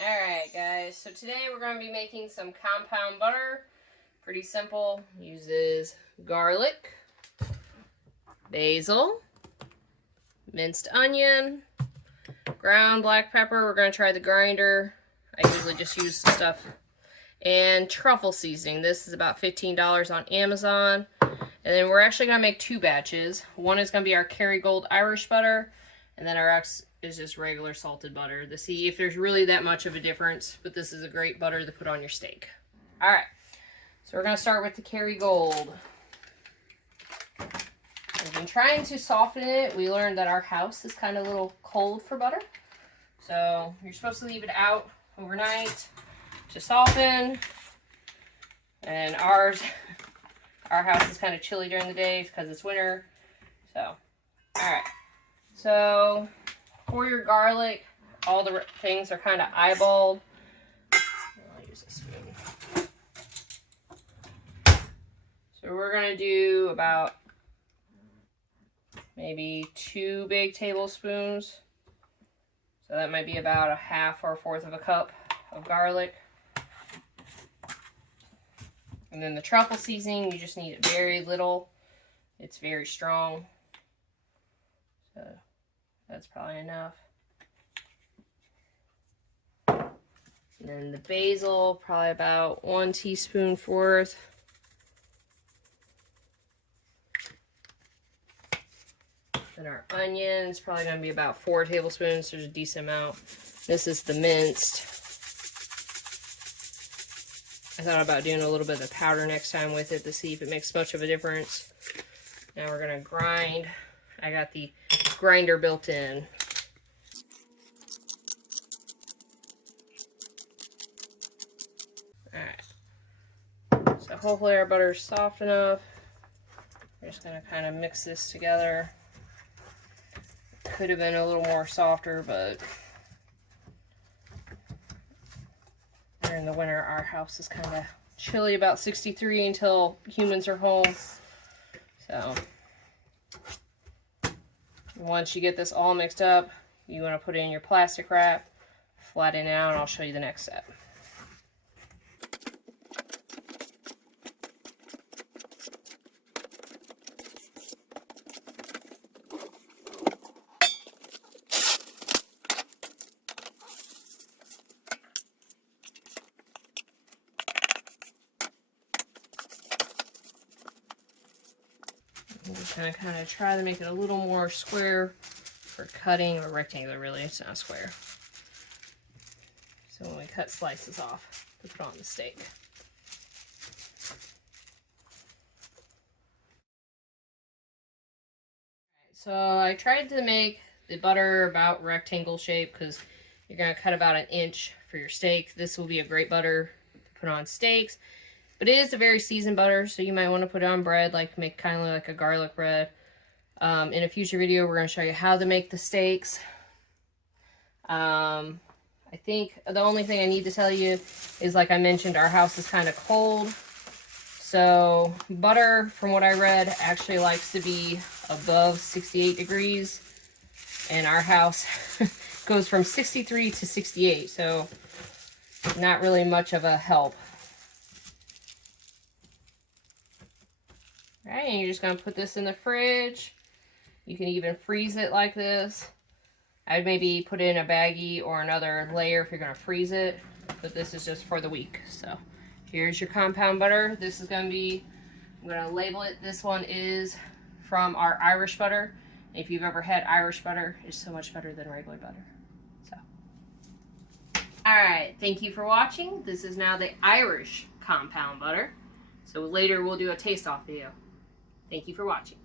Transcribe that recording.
Alright guys, so today we're going to be making some compound butter. Pretty simple. Uses garlic, basil, minced onion, ground black pepper. We're going to try the grinder. I usually just use the stuff. And truffle seasoning. This is about $15 on Amazon. And then we're actually going to make two batches. One is going to be our Kerrygold Irish butter. And then our X is just regular salted butter to see if there's really that much of a difference. But this is a great butter to put on your steak. Alright, so we're going to start with the Kerrygold. We've been trying to soften it. We learned that our house is kind of a little cold for butter. So you're supposed to leave it out overnight to soften. And our house is kind of chilly during the day because it's winter. So, alright. So, for your garlic, all the things are kind of eyeballed. I'll use a spoon. So we're going to do about maybe 2 big tablespoons. So that might be about a half or a fourth of a cup of garlic. And then the truffle seasoning, you just need it very little. It's very strong. So that's probably enough. And then the basil, probably about 1 teaspoon worth. And our onions, probably going to be about 4 tablespoons. There's a decent amount. This is the minced. I thought about doing a little bit of powder next time with it to see if it makes much of a difference. Now we're going to grind. I got the grinder built in. Alright. So hopefully our butter is soft enough. We're just going to kind of mix this together. Could have been a little more softer, but during the winter our house is kind of chilly, about 63 until humans are home. So once you get this all mixed up, you want to put it in your plastic wrap, flatten it out, and I'll show you the next step. I'm just going to kind of try to make it a little more square for cutting, or rectangular really, it's not square. So when we cut slices off to put on the steak. So I tried to make the butter about rectangle shape because you're going to cut about 1 inch for your steak. This will be a great butter to put on steaks. But it is a very seasoned butter, so you might want to put it on bread, like make kind of like a garlic bread. In a future video, we're going to show you how to make the steaks. I think the only thing I need to tell you is, like I mentioned, our house is kind of cold. So butter, from what I read, actually likes to be above 68 degrees. And our house goes from 63 to 68, so not really much of a help. Alright, and you're just going to put this in the fridge. You can even freeze it like this. I'd maybe put it in a baggie or another layer if you're going to freeze it. But this is just for the week. So here's your compound butter. This is going to be, I'm going to label it. This one is from our Irish butter. If you've ever had Irish butter, it's so much better than regular butter. So, alright, thank you for watching. This is now the Irish compound butter. So later we'll do a taste-off video. Thank you for watching.